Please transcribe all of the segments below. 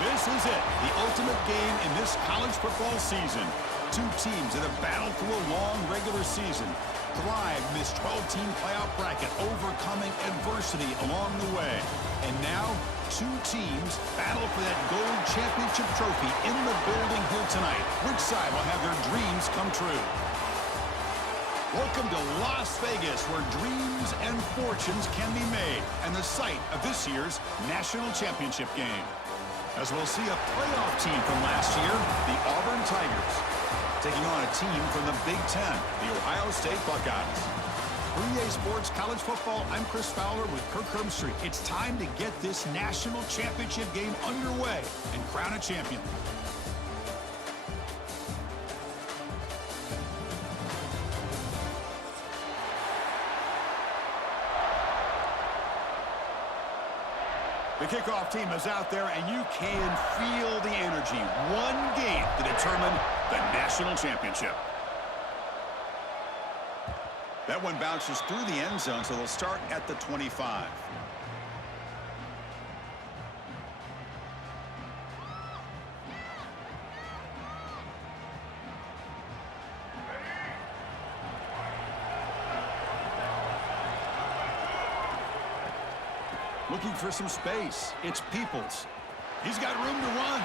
This is it, the ultimate game in this college football season. Two teams that have battled through a long regular season, thrived in this 12-team playoff bracket, overcoming adversity along the way. And now, two teams battle for that gold championship trophy in the building here tonight. Which side will have their dreams come true? Welcome to Las Vegas, where dreams and fortunes can be made, and the site of this year's national championship game. As we'll see a playoff team from last year, the Auburn Tigers, taking on a team from the Big Ten, the Ohio State Buckeyes. For EA Sports College Football, I'm Chris Fowler with Kirk Herbstreit. It's time to get this national championship game underway and crown a champion. The kickoff team is out there, and you can feel the energy. One game to determine the national championship. That one bounces through the end zone, so they'll start at the 25. Looking for some space. It's Peoples. He's got room to run.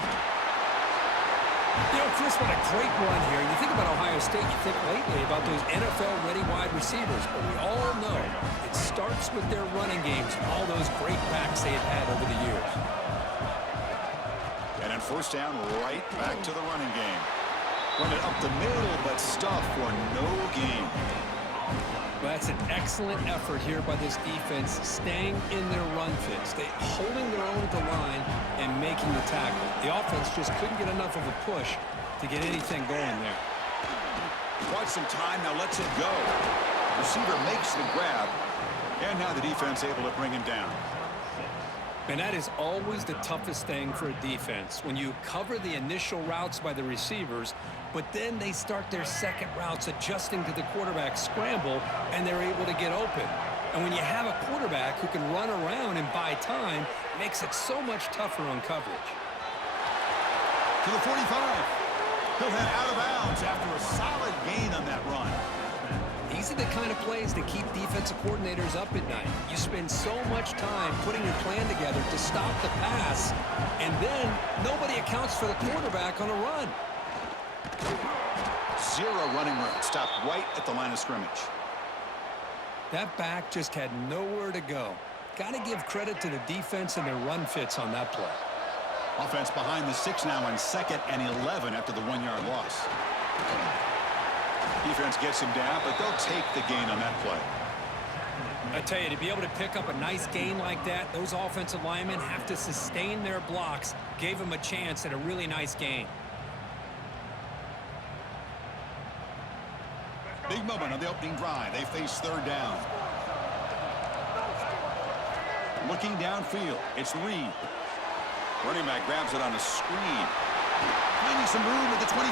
You know, Chris, what a great run here. You think about Ohio State, you think lately about those NFL-ready wide receivers, but we all know it starts with their running games, all those great backs they have had over the years. And on first down, right back to the running game. Run it up the middle, but stuff for no gain. Well, that's an excellent effort here by this defense, staying in their run fits. Holding their own at the line and making the tackle. The offense just couldn't get enough of a push to get anything going there. Quite some time, now lets it go. Receiver makes the grab, and now the defense able to bring him down. And that is always the toughest thing for a defense, when you cover the initial routes by the receivers, but then they start their second routes adjusting to the quarterback scramble, and they're able to get open. And when you have a quarterback who can run around and buy time, it makes it so much tougher on coverage. To the 45. He'll head out of bounds after a solid gain on that run. These are the kind of plays that keep defensive coordinators up at night. You spend so much time putting your plan together to stop the pass, and then nobody accounts for the quarterback on a run. Zero running room. Stopped right at the line of scrimmage. That back just had nowhere to go. Got to give credit to the defense and their run fits on that play. Offense behind the 6 now on 2nd and 11 after the 1-yard loss. Defense gets him down, but they'll take the gain on that play. I tell you, to be able to pick up a nice gain like that, those offensive linemen have to sustain their blocks. Gave them a chance at a really nice gain. Big moment on the opening drive. They face 3rd down. Looking downfield, it's Reed. Running back grabs it on a screen. Finding some room at the 25.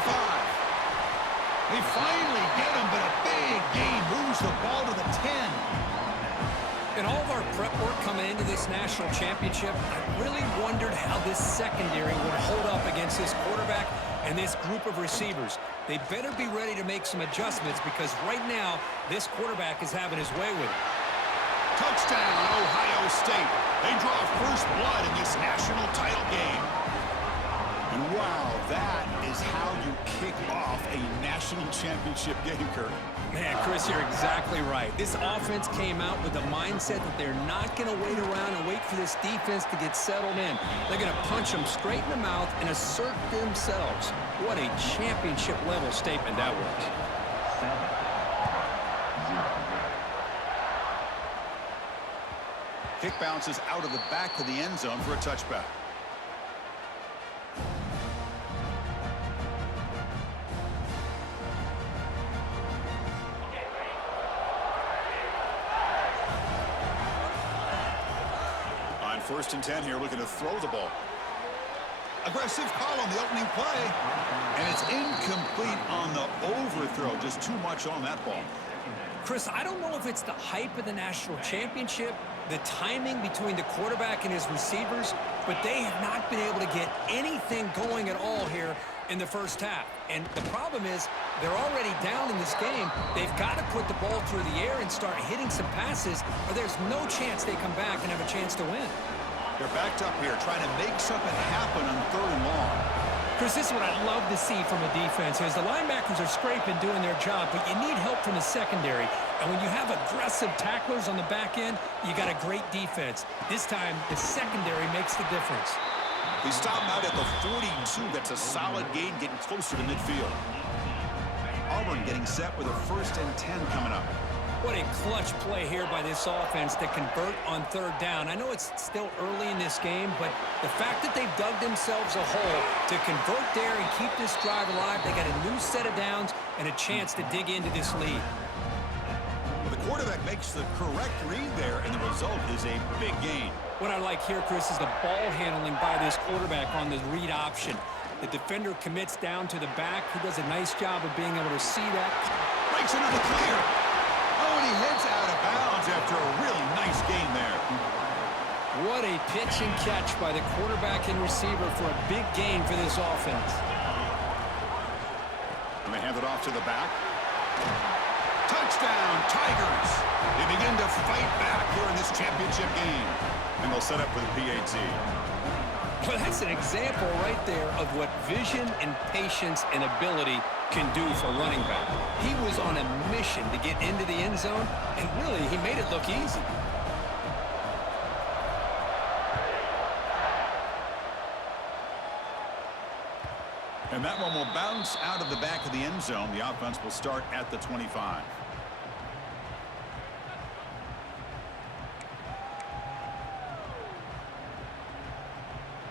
They finally get him, but a big gain moves the ball to the 10. In all of our prep work coming into this national championship, I really wondered how this secondary would hold up against this quarterback and this group of receivers. They better be ready to make some adjustments, because right now, this quarterback is having his way with it. Touchdown, Ohio State. They draw first blood in this national title game. And wow, that is how you kick off a national championship game, Kirk. Man, Chris, you're exactly right. This offense came out with the mindset that they're not going to wait around and wait for this defense to get settled in. They're going to punch them straight in the mouth and assert themselves. What a championship-level statement that was. 7-0. Kick bounces out of the back of the end zone for a touchback. On 1st and 10 here, looking to throw the ball. Aggressive call on the opening play, and it's incomplete on the overthrow. Just too much on that ball. Chris, I don't know if it's the hype of the national championship the timing between the quarterback and his receivers, but they have not been able to get anything going at all here in the first half. And the problem is they're already down in this game. They've got to put the ball through the air and start hitting some passes, or there's no chance they come back and have a chance to win. They're backed up here trying to make something happen on 3rd and long. Chris, this is what I love to see from a defense is the linebackers are scraping, doing their job, but you need help from the secondary. And when you have aggressive tacklers on the back end, you got a great defense. This time, the secondary makes the difference. They stop him out at the 42. That's a solid gain, getting closer to midfield. Auburn getting set with a 1st and 10 coming up. What a clutch play here by this offense to convert on 3rd down. I know it's still early in this game, but the fact that they've dug themselves a hole to convert there and keep this drive alive, they got a new set of downs and a chance to dig into this lead. The quarterback makes the correct read there, and the result is a big gain. What I like here, Chris, is the ball handling by this quarterback on the read option. The defender commits down to the back. He does a nice job of being able to see that. Breaks into the clear. Oh, and he heads out of bounds after a really nice gain there. What a pitch and catch by the quarterback and receiver for a big gain for this offense. And they hand it off to the back. Touchdown, Tigers. They begin to fight back here in this championship game. And they'll set up for the PAT. Well, that's an example right there of what vision and patience and ability can do for a running back. He was on a mission to get into the end zone, and really, he made it look easy. And that one will bounce out of the back of the end zone. The offense will start at the 25.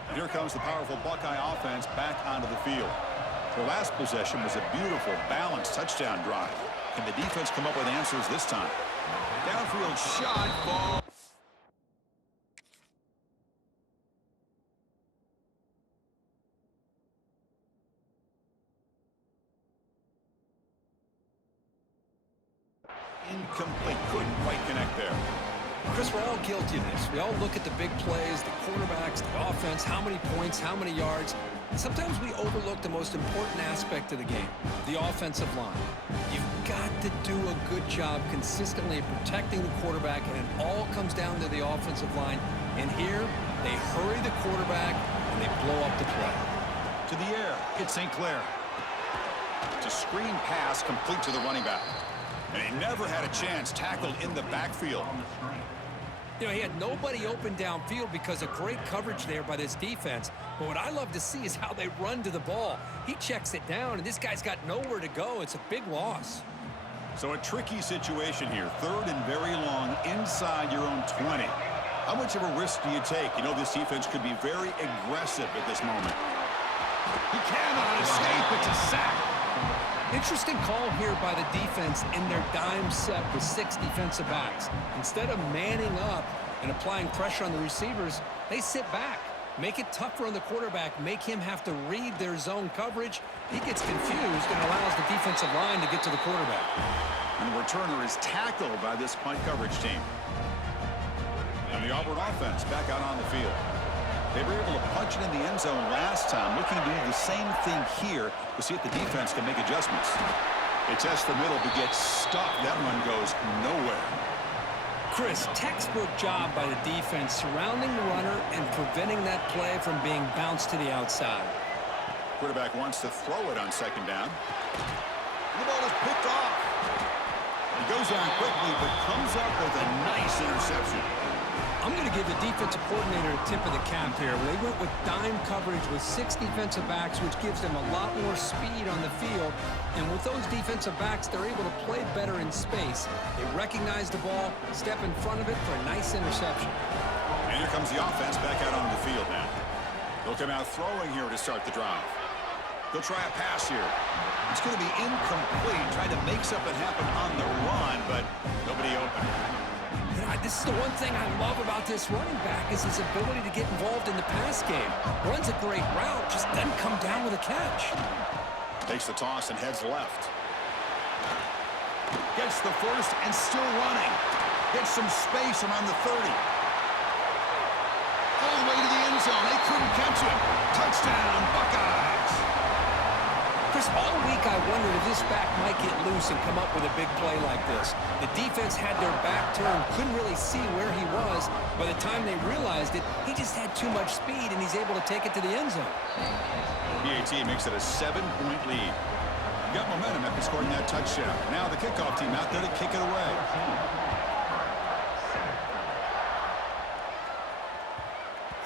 And here comes the powerful Buckeye offense back onto the field. Their last possession was a beautiful, balanced touchdown drive. Can the defense come up with answers this time? Downfield shot, ball. Incomplete. Couldn't quite connect there. Chris, we're all guilty of this. We all look at the big plays, the quarterbacks, the offense, how many points, how many yards. And sometimes we overlook the most important aspect of the game, the offensive line. You've got to do a good job consistently of protecting the quarterback, and it all comes down to the offensive line. And here, they hurry the quarterback, and they blow up the play. To the air, it's St. Clair. It's a screen pass complete to the running back. And he never had a chance tackled in the backfield. You know, he had nobody open downfield because of great coverage there by this defense. But what I love to see is how they run to the ball. He checks it down, and this guy's got nowhere to go. It's a big loss. So a tricky situation here. 3rd and very long inside your own 20. How much of a risk do you take? You know, this defense could be very aggressive at this moment. He cannot escape. It's a sack. Interesting call here by the defense in their dime set with 6 defensive backs. Instead of manning up and applying pressure on the receivers, they sit back. Make it tougher on the quarterback. Make him have to read their zone coverage. He gets confused and allows the defensive line to get to the quarterback. And the returner is tackled by this punt coverage team. And the Auburn offense back out on the field. They were able to punch it in the end zone last time, looking to do the same thing here to see if the defense can make adjustments. They test the middle, but get stuck. That run goes nowhere. Chris, textbook job by the defense surrounding the runner and preventing that play from being bounced to the outside. Quarterback wants to throw it on 2nd down. The ball is picked off. He goes down quickly, but comes up with a nice interception. I'm going to give the defensive coordinator a tip of the cap here. They went with dime coverage with 6 defensive backs, which gives them a lot more speed on the field. And with those defensive backs, they're able to play better in space. They recognize the ball, step in front of it for a nice interception. And here comes the offense back out on the field now. They'll come out throwing here to start the drive. They'll try a pass here. It's going to be incomplete, trying to make something happen on the run, but nobody open. This is the one thing I love about this running back is his ability to get involved in the pass game. Runs a great route, just doesn't come down with a catch. Takes the toss and heads left. Gets the first and still running. Gets some space around the 30. All the way to the end zone. They couldn't catch him. Touchdown, Buckeyes. Chris, all week I wondered if this back might get loose and come up with a big play like this. The defense had their back turned, couldn't really see where he was. By the time they realized it, he just had too much speed, and he's able to take it to the end zone. PAT makes it a 7-point lead. Got momentum after scoring that touchdown. Now the kickoff team out there to kick it away.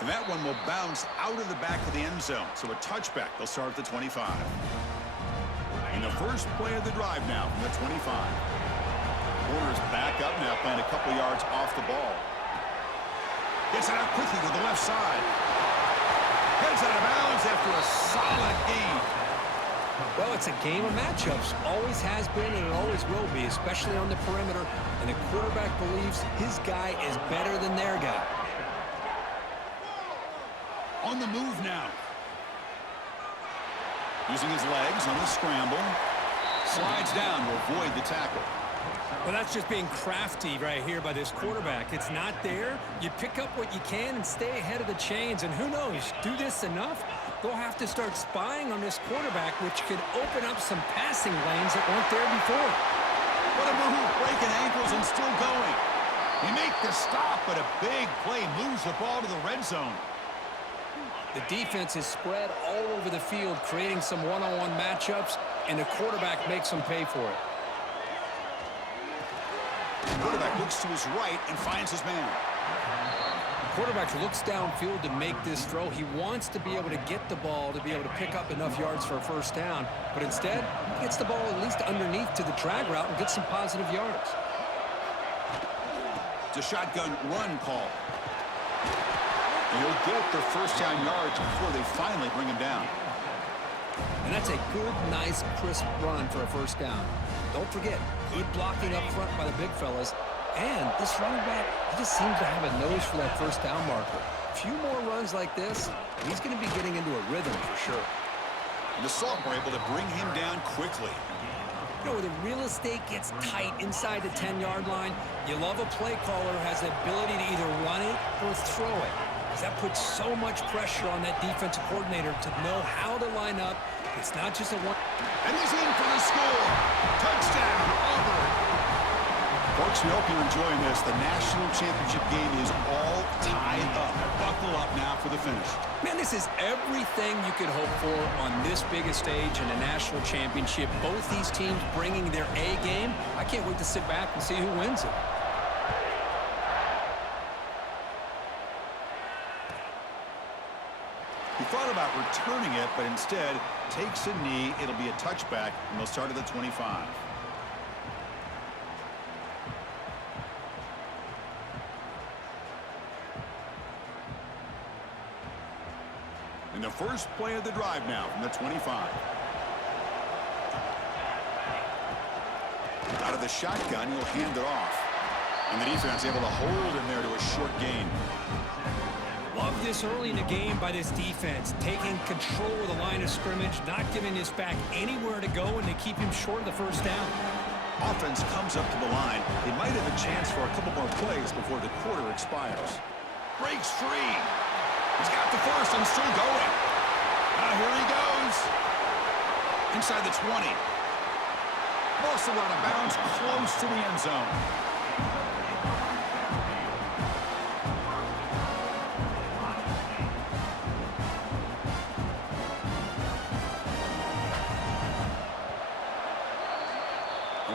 And that one will bounce out of the back of the end zone. So a touchback. They'll start at the 25. And the first play of the drive now from the 25. Corner's back up now, playing a couple yards off the ball. Gets it out quickly to the left side. Heads out of bounds after a solid gain. Well, it's a game of matchups. Always has been and it always will be, especially on the perimeter. And the quarterback believes his guy is better than their guy. On the move now. Using his legs on the scramble. Slides down to avoid the tackle. Well, that's just being crafty right here by this quarterback. It's not there. You pick up what you can and stay ahead of the chains. And who knows, do this enough, they'll have to start spying on this quarterback, which could open up some passing lanes that weren't there before. What a move, breaking ankles and still going. They make the stop, but a big play moves the ball to the red zone. The defense is spread all over the field, creating some one-on-one matchups, and the quarterback makes them pay for it. The quarterback looks to his right and finds his man. The quarterback looks downfield to make this throw. He wants to be able to get the ball to be able to pick up enough yards for a first down, but instead, he gets the ball at least underneath to the drag route and gets some positive yards. It's a shotgun run call. And he'll get their first down yards before they finally bring him down. And that's a good, nice, crisp run for a first down. Don't forget, good blocking up front by the big fellas. And this running back, he just seems to have a nose for that first down marker. A few more runs like this, and he's going to be getting into a rhythm for sure. And the Salt were able to bring him down quickly. You know, where the real estate gets tight inside the 10-yard line, you love a play caller who has the ability to either run it or throw it. Because that puts so much pressure on that defensive coordinator to know how to line up. It's not just a one. And he's in for the score. Touchdown, Auburn. Folks, we hope you're enjoying this. The national championship game is all tied up. Buckle up now for the finish. Man, this is everything you could hope for on this biggest stage in a national championship. Both these teams bringing their A game. I can't wait to sit back and see who wins it. He thought about returning it, but instead takes a knee. It'll be a touchback, and they'll start at the 25. And the first play of the drive now from the 25. Out of the shotgun, he'll hand it off. And the defense able to hold him there to a short gain. Love this early in the game by this defense, taking control of the line of scrimmage, not giving this back anywhere to go, and they keep him short of the first down. Offense comes up to the line. They might have a chance for a couple more plays before the quarter expires. Breaks free. He's got the first and still going. Here he goes. Inside the 20. Busted out of bounds close to the end zone.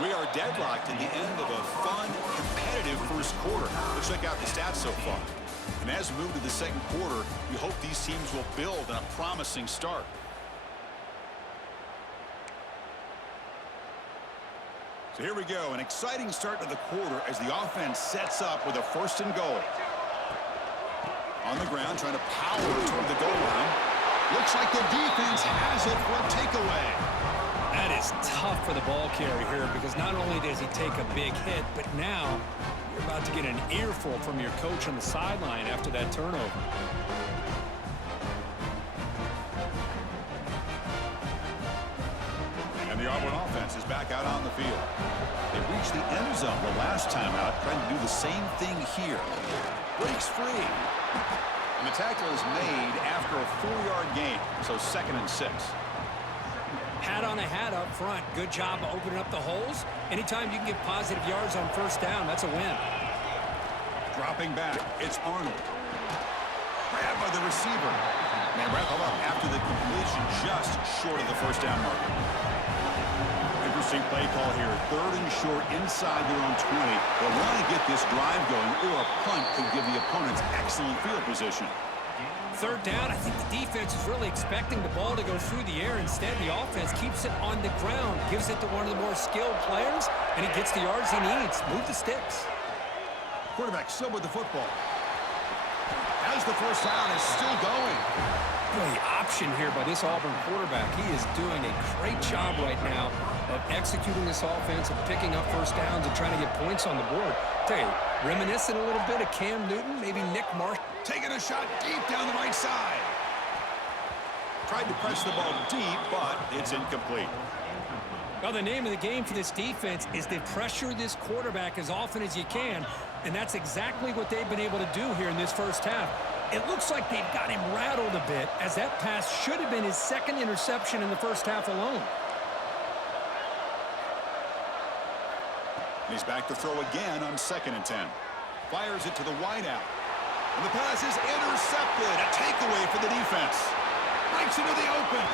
We are deadlocked in the end of a fun, competitive first quarter. Let's check out the stats so far. And as we move to the second quarter, we hope these teams will build on a promising start. So here we go, an exciting start to the quarter as the offense sets up with a first and goal. On the ground, trying to power toward the goal line. Looks like the defense has it for a takeaway. That is tough for the ball carrier here because not only does he take a big hit, but now you're about to get an earful from your coach on the sideline after that turnover. And the Auburn offense defense is back out on the field. They reached the end zone the last time out, trying to do the same thing here. Breaks free. And the tackle is made after a 4-yard gain, so 2nd and 6. Hat on a hat up front. Good job of opening up the holes. Anytime you can get positive yards on first down, that's a win. Dropping back, it's Arnold. Grabbed by the receiver. And wrap up after the completion, just short of the first down marker. Interesting play call here. 3rd and short inside their own 20. They want to get this drive going, or a punt could give the opponents excellent field position. 3rd down, I think the defense is really expecting the ball to go through the air. Instead, the offense keeps it on the ground, gives it to one of the more skilled players, and he gets the yards he needs. Move the sticks. Quarterback still with the football. As the first down is still going. Boy, the option here by this Auburn quarterback. He is doing a great job right now of executing this offense and picking up first downs and trying to get points on the board. Tell you, reminiscent a little bit of Cam Newton, maybe Nick Marsh. Taking a shot deep down the right side. Tried to press the ball deep, but it's incomplete. Well, the name of the game for this defense is to pressure this quarterback as often as you can, and that's exactly what they've been able to do here in this first half. It looks like they've got him rattled a bit, as that pass should have been his 2nd interception in the first half alone. He's back to throw again on 2nd and 10. Fires it to the wideout. And the pass is intercepted. A takeaway for the defense. Breaks into the open.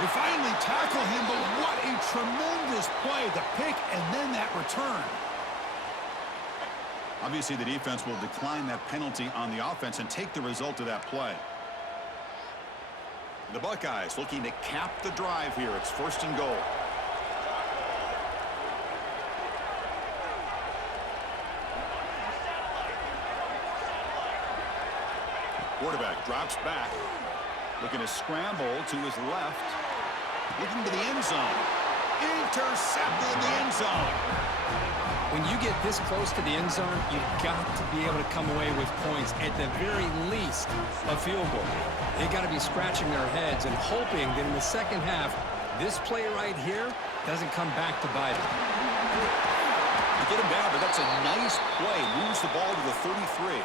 They finally tackle him, but what a tremendous play. The pick and then that return. Obviously, the defense will decline that penalty on the offense and take the result of that play. The Buckeyes looking to cap the drive here. It's 1st and goal. Quarterback drops back. Looking to scramble to his left. Looking to the end zone. Intercepted in the end zone. When you get this close to the end zone, you've got to be able to come away with points, at the very least a field goal. They got to be scratching their heads and hoping that in the second half, this play right here doesn't come back to bite them. You get him down, but that's a nice play. Moves the ball to the 33.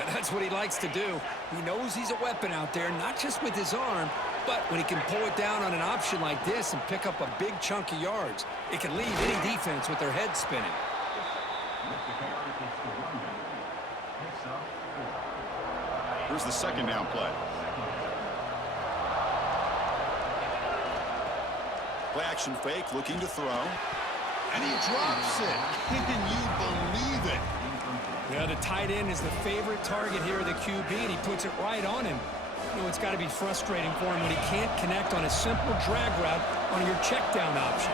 And that's what he likes to do. He knows he's a weapon out there, not just with his arm, but when he can pull it down on an option like this and pick up a big chunk of yards, it can leave any defense with their head spinning. Here's the 2nd down play. Play action fake, looking to throw. And he drops it. Can you believe it? Yeah, the tight end is the favorite target here of the QB, and he puts it right on him. You know, it's got to be frustrating for him when he can't connect on a simple drag route on your check down option.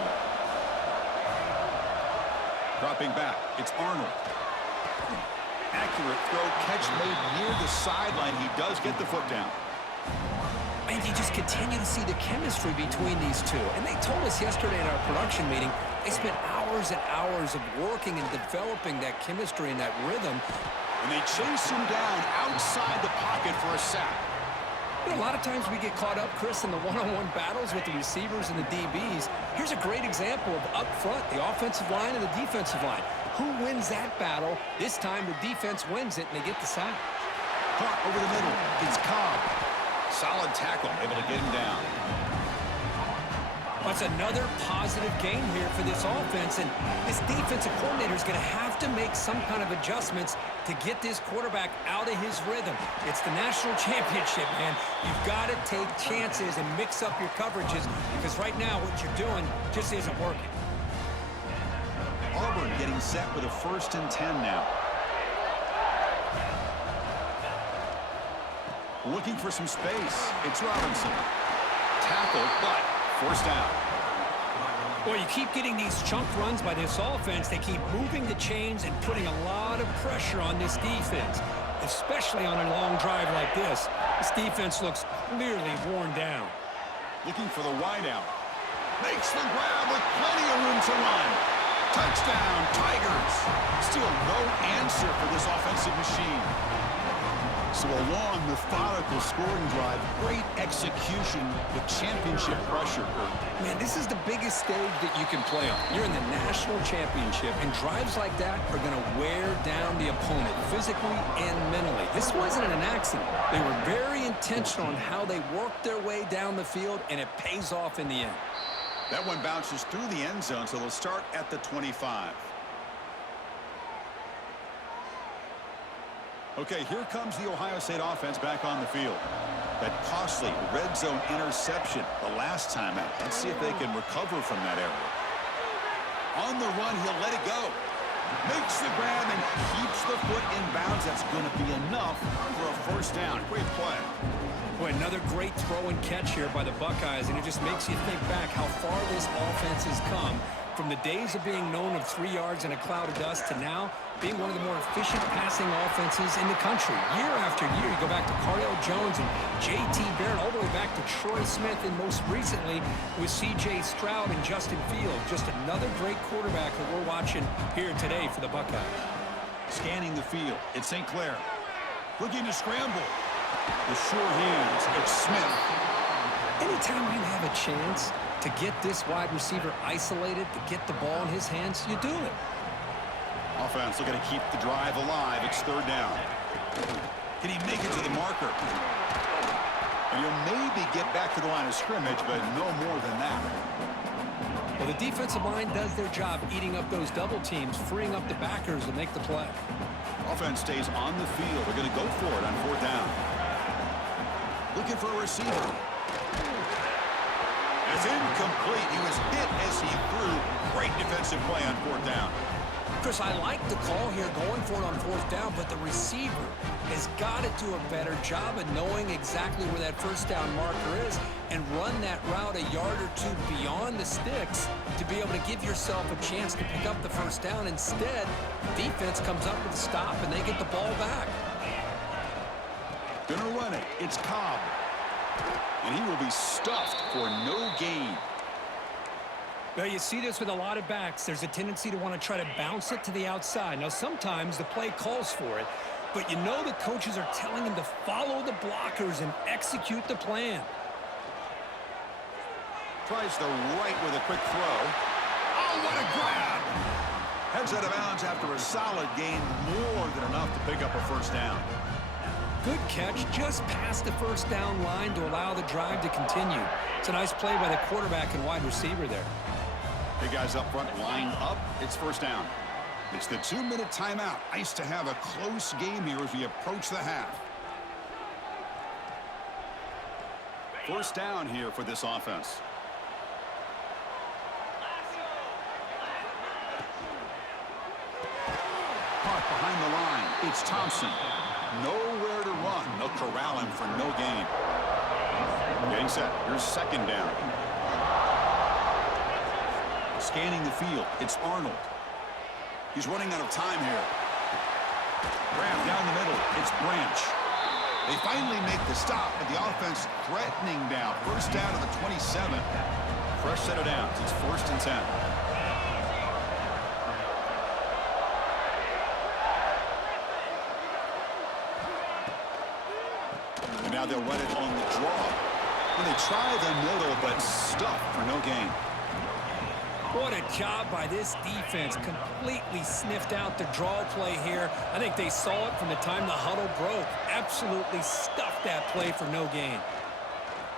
Dropping back, it's Arnold. Accurate throw, catch made near the sideline. He does get the foot down. And you just continue to see the chemistry between these two. And they told us yesterday in our production meeting, they spent hours and hours of working and developing that chemistry and that rhythm. And they chase him down outside the pocket for a sack. You know, a lot of times we get caught up, Chris, in the one-on-one battles with the receivers and the DBs. Here's a great example of up front, the offensive line and the defensive line. Who wins that battle? This time the defense wins it, and they get the sack. Caught over the middle. It's Cobb. Solid tackle, able to get him down. That's another positive game here for this offense, and this defensive coordinator is going to have to make some kind of adjustments to get this quarterback out of his rhythm. It's the national championship, man. You've got to take chances and mix up your coverages, because right now what you're doing just isn't working. Auburn getting set with a 1st and 10 now. Looking for some space. It's Robinson. Tackled, but forced out. Boy, you keep getting these chunk runs by this offense. They keep moving the chains and putting a lot of pressure on this defense, especially on a long drive like this. This defense looks clearly worn down. Looking for the wideout. Makes the grab with plenty of room to run. Touchdown, Tigers. Still no answer for this offensive machine. So a long, methodical scoring drive, great execution with championship pressure. Man, this is the biggest stage that you can play on. You're in the national championship, and drives like that are going to wear down the opponent physically and mentally. This wasn't an accident. They were very intentional on how they worked their way down the field, and it pays off in the end. That one bounces through the end zone, so they'll start at the 25. Okay, here comes the Ohio State offense back on the field. That costly red zone interception the last time out. Let's see if they can recover from that error. On the run, he'll let it go. Makes the grab and keeps the foot in bounds. That's going to be enough for a first down. Great play. Boy, another great throw and catch here by the Buckeyes, and it just makes you think back how far this offense has come from the days of being known of 3 yards in a cloud of dust to now being one of the more efficient passing offenses in the country. Year after year, you go back to Cardale Jones and J.T. Barrett, all the way back to Troy Smith, and most recently with C.J. Stroud and Justin Fields. Just another great quarterback that we're watching here today for the Buckeyes. Scanning the field, it's St. Clair. Looking to scramble. The sure hands, it's Smith. Anytime you have a chance to get this wide receiver isolated, to get the ball in his hands, you do it. Offense looking to keep the drive alive. It's third down. Can he make it to the marker? And he'll maybe get back to the line of scrimmage, but no more than that. Well, the defensive line does their job eating up those double teams, freeing up the backers to make the play. Offense stays on the field. They're going to go for it on fourth down. Looking for a receiver. It's incomplete. He was hit as he threw. Great defensive play on fourth down. Chris, I like the call here going for it on fourth down, but the receiver has got to do a better job of knowing exactly where that first down marker is and run that route a yard or two beyond the sticks to be able to give yourself a chance to pick up the first down. Instead, defense comes up with a stop and they get the ball back. Gonna run it. It's Cobb. And he will be stuffed for no gain. Well, you see this with a lot of backs. There's a tendency to want to try to bounce it to the outside. Now, sometimes the play calls for it, but you know the coaches are telling him to follow the blockers and execute the plan. Tries the right with a quick throw. Oh, what a grab! Heads out of bounds after a solid gain, more than enough to pick up a first down. Good catch just past the first down line to allow the drive to continue. It's a nice play by the quarterback and wide receiver there. Big guys up front line up. It's first down. It's the 2-minute timeout. Nice to have a close game here as we approach the half. First down here for this offense. Caught behind the line. It's Thompson. Nowhere to run. They'll corral him for no gain. Getting set. Here's second down. Scanning the field. It's Arnold. He's running out of time here. Grab down the middle. It's Branch. They finally make the stop, but the offense threatening down. First down to the 27. Fresh set of downs. It's 1st and 10. And now they'll run it on the draw. And they try the middle, but stuffed for no gain. What a job by this defense. Completely sniffed out the draw play here. I think they saw it from the time the huddle broke. Absolutely stuffed that play for no gain.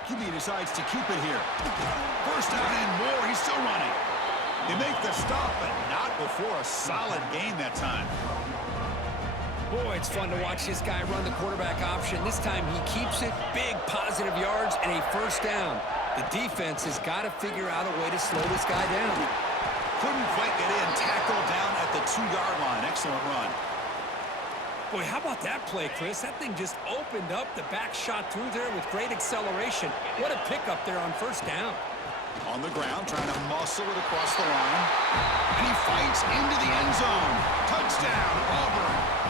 QB decides to keep it here. First down and more. He's still running. They make the stop, but not before a solid gain that time. Boy, it's fun to watch this guy run the quarterback option. This time he keeps it. Big positive yards and a first down. The defense has got to figure out a way to slow this guy down. Couldn't quite get in. Tackled down at the 2-yard line. Excellent run. Boy, how about that play, Chris? That thing just opened up. The back shot through there with great acceleration. What a pickup there on first down. On the ground, trying to muscle it across the line. And he fights into the end zone. Touchdown, Auburn.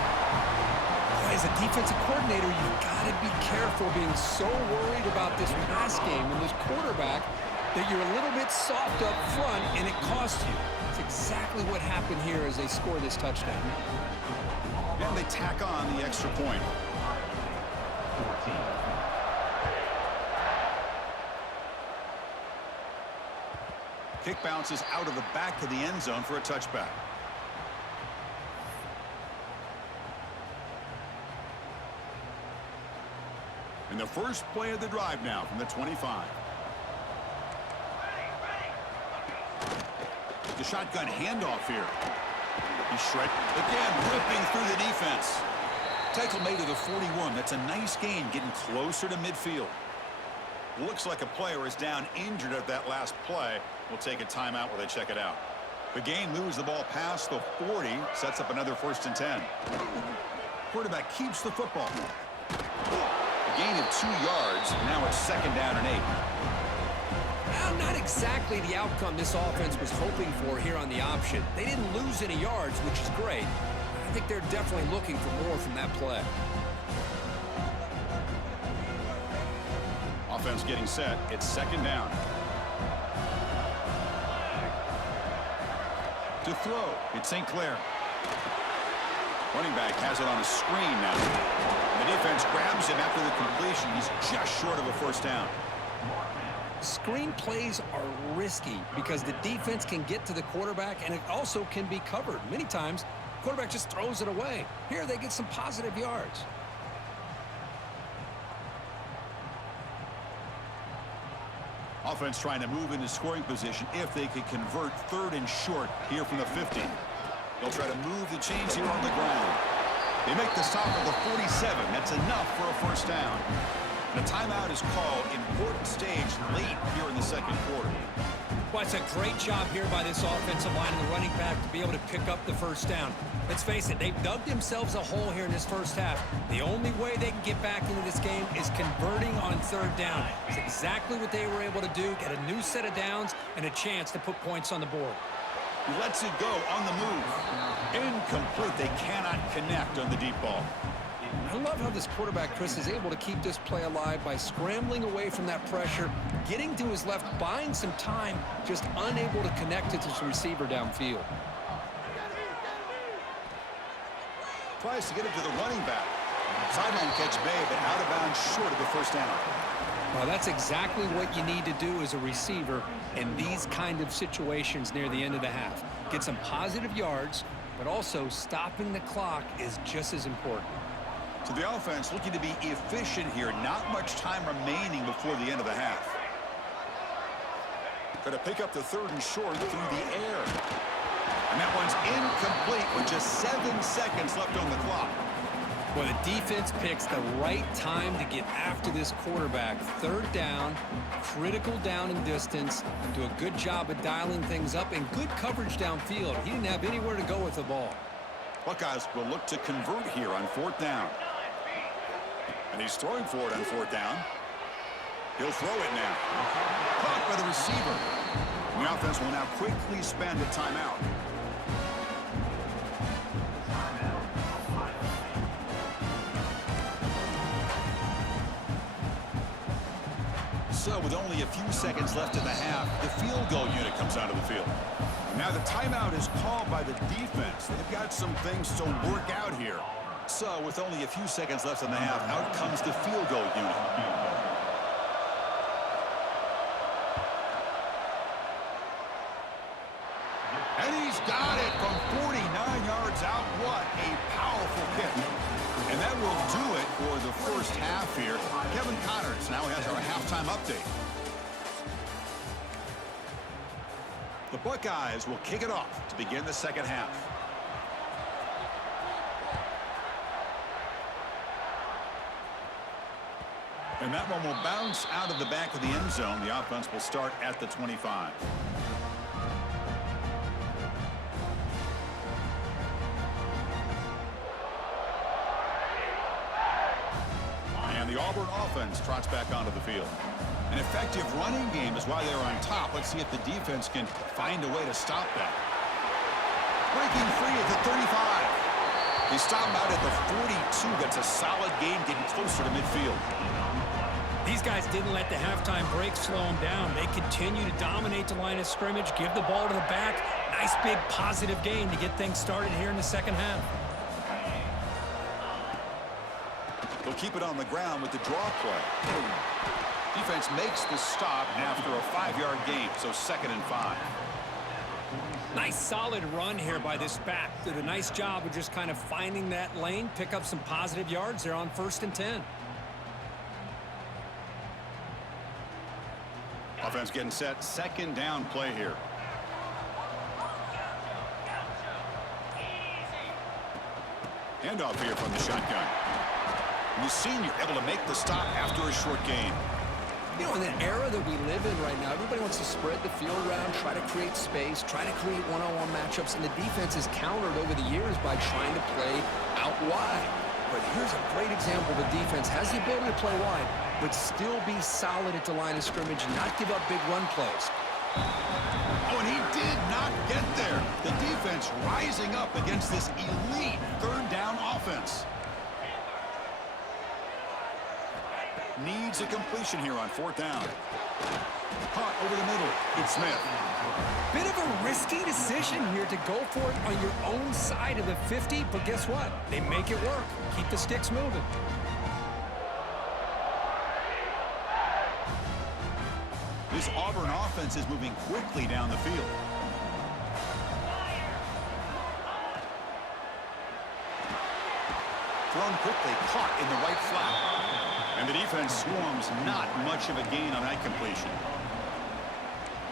As a defensive coordinator, you've got to be careful being so worried about this pass game and this quarterback that you're a little bit soft up front and it costs you. It's exactly what happened here as they score this touchdown. And they tack on the extra point. Kick bounces out of the back of the end zone for a touchback. And the first play of the drive now from the 25. The shotgun handoff here. He's shredded. Again, ripping through the defense. Tackle made to the 41. That's a nice gain, getting closer to midfield. Looks like a player is down injured at that last play. We'll take a timeout while they check it out. The game moves the ball past the 40, sets up another 1st and 10. Quarterback keeps the football. A gain of 2 yards. Now it's 2nd down and 8. Well, not exactly the outcome this offense was hoping for here on the option. They didn't lose any yards, which is great. I think they're definitely looking for more from that play. Offense getting set. It's 2nd down. To throw, it's St. Clair. Running back has it on a screen now. The defense grabs him after the completion. He's just short of a 1st down. Screen plays are risky because the defense can get to the quarterback, and it also can be covered. Many times, the quarterback just throws it away. Here, they get some positive yards. Offense trying to move into scoring position if they could convert 3rd and short here from the 50. They'll try to move the chains here on the ground. They make the stop at the 47. That's enough for a 1st down. And a timeout is called. Important stage late here in the 2nd quarter. Well, it's a great job here by this offensive line and the running back to be able to pick up the 1st down. Let's face it, they've dug themselves a hole here in this 1st half. The only way they can get back into this game is converting on 3rd down. It's exactly what they were able to do, get a new set of downs and a chance to put points on the board. He lets it go on the move. Incomplete. They cannot connect on the deep ball. I love how this quarterback, Chris, is able to keep this play alive by scrambling away from that pressure, getting to his left, buying some time, just unable to connect to his receiver downfield. Tries to get it to the running back. Sideline catch made, but out of bounds short of the 1st down. Well, that's exactly what you need to do as a receiver in these kind of situations near the end of the half. Get some positive yards, but also stopping the clock is just as important. So the offense looking to be efficient here. Not much time remaining before the end of the half. Try to pick up the 3rd and short through the air. And that one's incomplete with just 7 seconds left on the clock. Well, the defense picks the right time to get after this quarterback. 3rd down, critical down and distance. Do a good job of dialing things up and good coverage downfield. He didn't have anywhere to go with the ball. Buckeyes will look to convert here on 4th down. And he's throwing for it on 4th down. He'll throw it now. Caught by the receiver. And the offense will now quickly spend a timeout. So with only a few seconds left in the half, the field goal unit comes out of the field. Now the timeout is called by the defense. They've got some things to work out here. So with only a few seconds left in the half, out comes the field goal unit. And he's got it from 49 yards out. What a powerful kick. And that will do it for the 1st half here. Kevin Connors now has our halftime update. The Buckeyes will kick it off to begin the 2nd half. And that one will bounce out of the back of the end zone. The offense will start at the 25. And the Auburn offense trots back onto the field. An effective running game is why they're on top. Let's see if the defense can find a way to stop that. Breaking free at the 35. They stop him out at the 42. That's a solid game getting closer to midfield. These guys didn't let the halftime break slow them down. They continue to dominate the line of scrimmage, give the ball to the back. Nice big positive gain to get things started here in the 2nd half. They'll keep it on the ground with the draw play. Defense makes the stop after a 5-yard gain, so 2nd and 5. Nice solid run here by this back. Did a nice job of just kind of finding that lane, pick up some positive yards there on 1st and 10. Offense getting set, 2nd down play here. Handoff here from the shotgun. The senior able to make the stop after a short gain. You know, in the era that we live in right now, everybody wants to spread the field around, try to create space, try to create one-on-one matchups, and the defense is countered over the years by trying to play out wide. But here's a great example. The defense has the ability to play wide, but still be solid at the line of scrimmage and not give up big run plays. Oh, and he did not get there. The defense rising up against this elite 3rd down offense. Needs a completion here on 4th down. Caught over the middle. It's Smith. Bit of a risky decision here to go for it on your own side of the 50, but guess what? They make it work. Keep the sticks moving. This Auburn offense is moving quickly down the field. Thrown quickly, caught in the right flat. And the defense swarms, not much of a gain on that completion.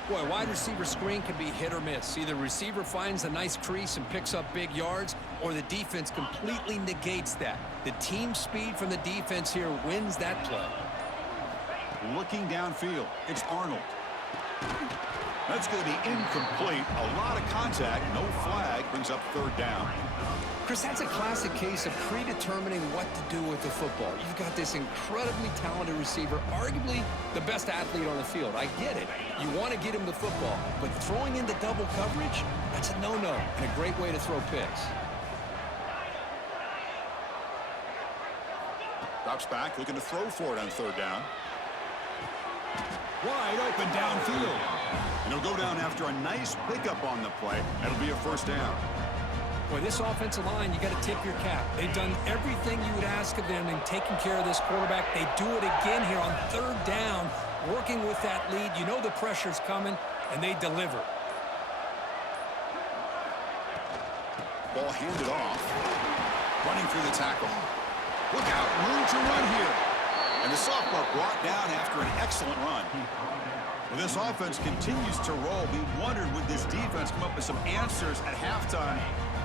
Boy, wide receiver screen can be hit or miss. Either receiver finds a nice crease and picks up big yards, or the defense completely negates that. The team speed from the defense here wins that play. Looking downfield, it's Arnold. That's going to be incomplete. A lot of contact, no flag, brings up 3rd down. Chris, that's a classic case of predetermining what to do with the football. You've got this incredibly talented receiver, arguably the best athlete on the field. I get it. You want to get him the football, but throwing into double coverage, that's a no-no and a great way to throw picks. Drops back, looking to throw for it on 3rd down. Wide open downfield. And he'll go down after a nice pickup on the play. That'll be a 1st down. Boy, this offensive line, you got to tip your cap. They've done everything you would ask of them in taking care of this quarterback. They do it again here on 3rd down, working with that lead. You know the pressure's coming, and they deliver. Ball handed off. Running through the tackle. Look out, room to run here. And the sophomore brought down after an excellent run. Well, this offense continues to roll. We wondered, would this defense come up with some answers at halftime?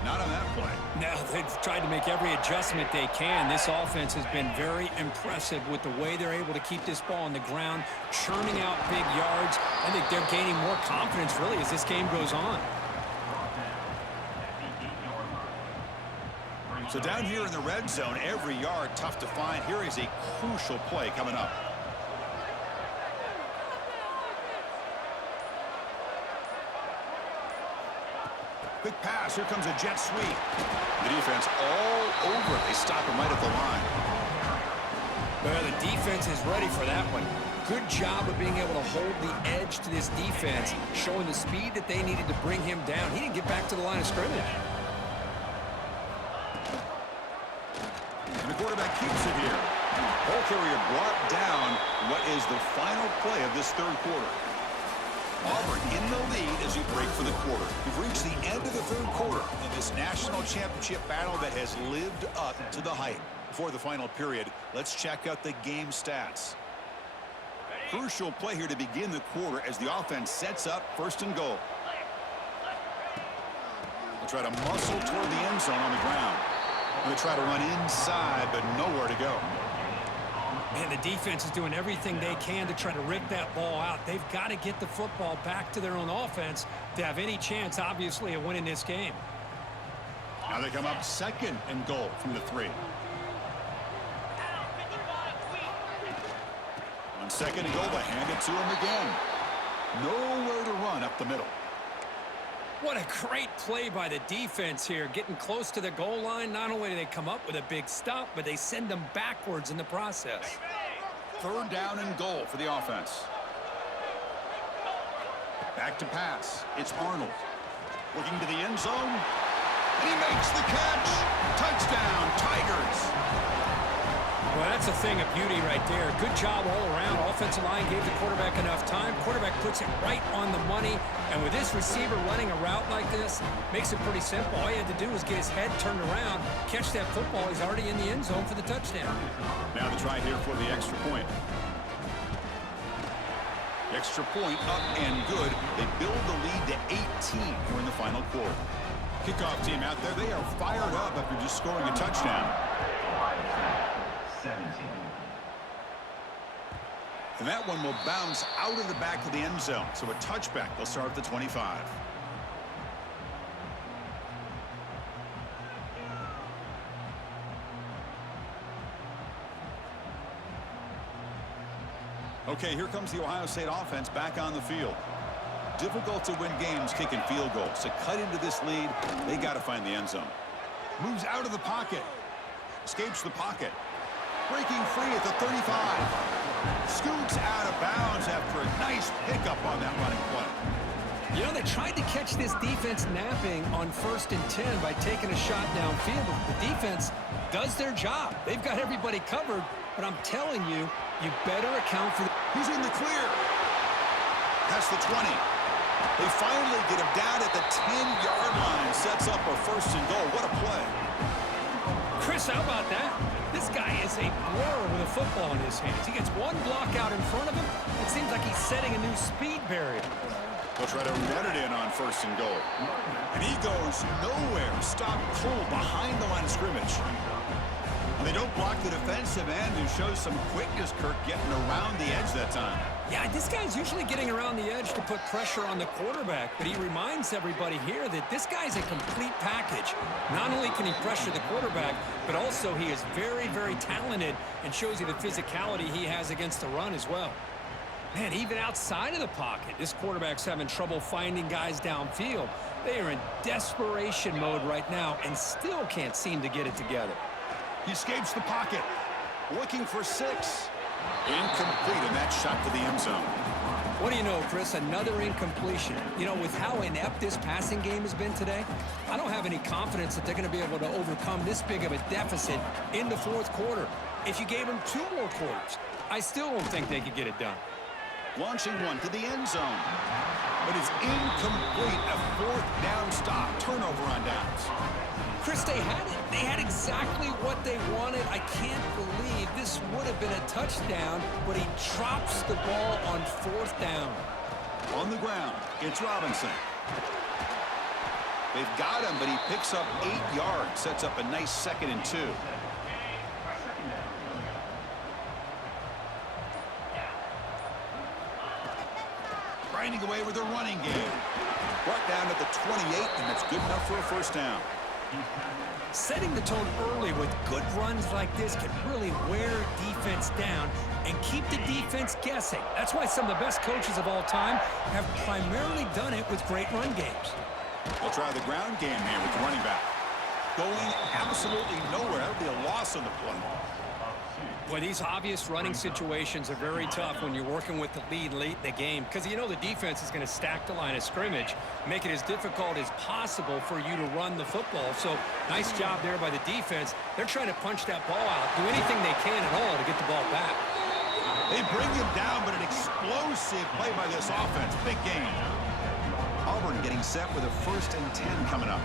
Not on that play. No, they've tried to make every adjustment they can. This offense has been very impressive with the way they're able to keep this ball on the ground, churning out big yards. I think they're gaining more confidence, really, as this game goes on. So down here in the red zone, every yard tough to find. Here is a crucial play coming up. Quick pass. Here comes a jet sweep. The defense all over it. They stop him right at the line. Well, the defense is ready for that one. Good job of being able to hold the edge to this defense, showing the speed that they needed to bring him down. He didn't get back to the line of scrimmage. And the quarterback keeps it here. Ball carrier brought down. What is the final play of this 3rd quarter? Auburn in the lead as we break for the quarter. We've reached the end of the 3rd quarter in this national championship battle that has lived up to the hype. Before the final period, let's check out the game stats. Crucial play here to begin the quarter as the offense sets up 1st and goal. They'll try to muscle toward the end zone on the ground. They'll try to run inside, but nowhere to go. And the defense is doing everything they can to try to rig that ball out. They've got to get the football back to their own offense to have any chance, obviously, of winning this game. Now they come up 2nd and goal from the 3. On 2nd and goal, they hand it to him again. Nowhere to run up the middle. What a great play by the defense here. Getting close to the goal line, not only do they come up with a big stop, but they send them backwards in the process. 3rd down and goal for the offense. Back to pass. It's Arnold. Looking to the end zone. And he makes the catch. Touchdown, Tigers. Well, that's a thing of beauty right there. Good job all around. Offensive line gave the quarterback enough time. Quarterback puts it right on the money. And with this receiver running a route like this, makes it pretty simple. All you had to do was get his head turned around, catch that football. He's already in the end zone for the touchdown. Now the try here for the extra point. Extra point up and good. They build the lead to 18 here in the final quarter. Kickoff team out there. They are fired up after just scoring a touchdown. 17. And that one will bounce out of the back of the end zone. So a touchback. They'll start at the 25. Okay, here comes the Ohio State offense back on the field. Difficult to win games kicking field goals. To cut into this lead, they got to find the end zone. Moves out of the pocket. Escapes the pocket. Breaking free at the 35. Scoots out of bounds after a nice pickup on that running play. You know, they tried to catch this defense napping on 1st and 10 by taking a shot downfield. But the defense does their job. They've got everybody covered. But I'm telling you, you better account for He's in the clear. That's the 20. They finally get him down at the 10-yard line. Sets up a 1st and goal. What a play. Chris, how about that? This guy is a blur with a football in his hands. He gets one block out in front of him. It seems like he's setting a new speed barrier. They'll try to run it in on 1st and goal. And he goes nowhere. Stopped cold behind the line of scrimmage. And they don't block the defensive end, who shows some quickness, Kirk, getting around the edge that time. Yeah, this guy's usually getting around the edge to put pressure on the quarterback, but he reminds everybody here that this guy's a complete package. Not only can he pressure the quarterback, but also he is very, very talented and shows you the physicality he has against the run as well. Man, even outside of the pocket, this quarterback's having trouble finding guys downfield. They are in desperation mode right now and still can't seem to get it together. He escapes the pocket. Looking for 6. Incomplete, and that shot to the end zone. What do you know, Chris? Another incompletion. You know, with how inept this passing game has been today, I don't have any confidence that they're going to be able to overcome this big of a deficit in the 4th quarter. If you gave them 2 more quarters, I still don't think they could get it done. Launching one to the end zone. But it's incomplete. A 4th down stop. Turnover on downs. Chris, they had it. They had exactly what they wanted. I can't believe this would have been a touchdown, but he drops the ball on 4th down. On the ground, it's Robinson. They've got him, but he picks up 8 yards. Sets up a nice 2nd and 2. Grinding away with a running game. Brought down at the 28, and that's good enough for a 1st down. Setting the tone early with good runs like this can really wear defense down and keep the defense guessing. That's why some of the best coaches of all time have primarily done it with great run games. They'll try the ground game here with the running back. Going absolutely nowhere. That would be a loss on the play. Well, these obvious running situations are very tough when you're working with the lead late in the game because you know the defense is going to stack the line of scrimmage, make it as difficult as possible for you to run the football. So nice job there by the defense. They're trying to punch that ball out, do anything they can at all to get the ball back. They bring him down, but an explosive play by this offense. Big game. Auburn getting set with a 1st and 10 coming up.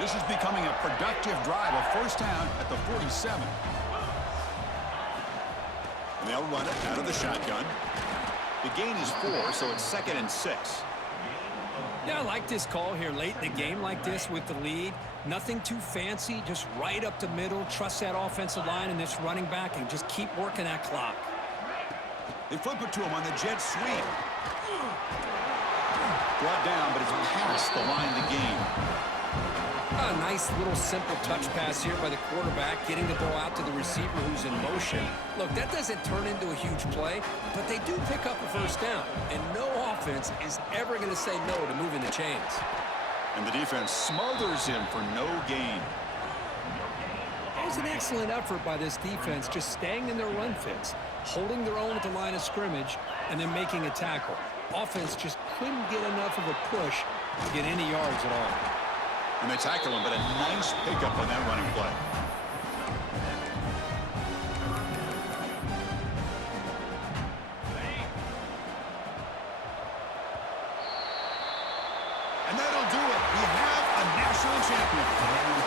This is becoming a productive drive, a 1st down at the 47. And they'll run it out of the shotgun. The gain is 4, so it's 2nd and 6. Yeah, I like this call here late in the game like this with the lead. Nothing too fancy, just right up the middle. Trust that offensive line and this running back and just keep working that clock. They flip it to him on the jet sweep. Brought down, but it's past the line of the game. A nice little simple touch pass here by the quarterback, getting the ball out to the receiver who's in motion. Look, that doesn't turn into a huge play, but they do pick up a 1st down, and no offense is ever going to say no to moving the chains. And the defense smothers him for no gain. That was an excellent effort by this defense, just staying in their run fits, holding their own at the line of scrimmage, and then making a tackle. Offense just couldn't get enough of a push to get any yards at all. And they tackle him, but a nice pickup on that running play.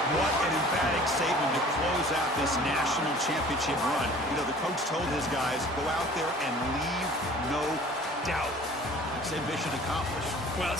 What an emphatic statement to close out this national championship run. You know, the coach told his guys, go out there and leave no doubt. He said mission accomplished. Well,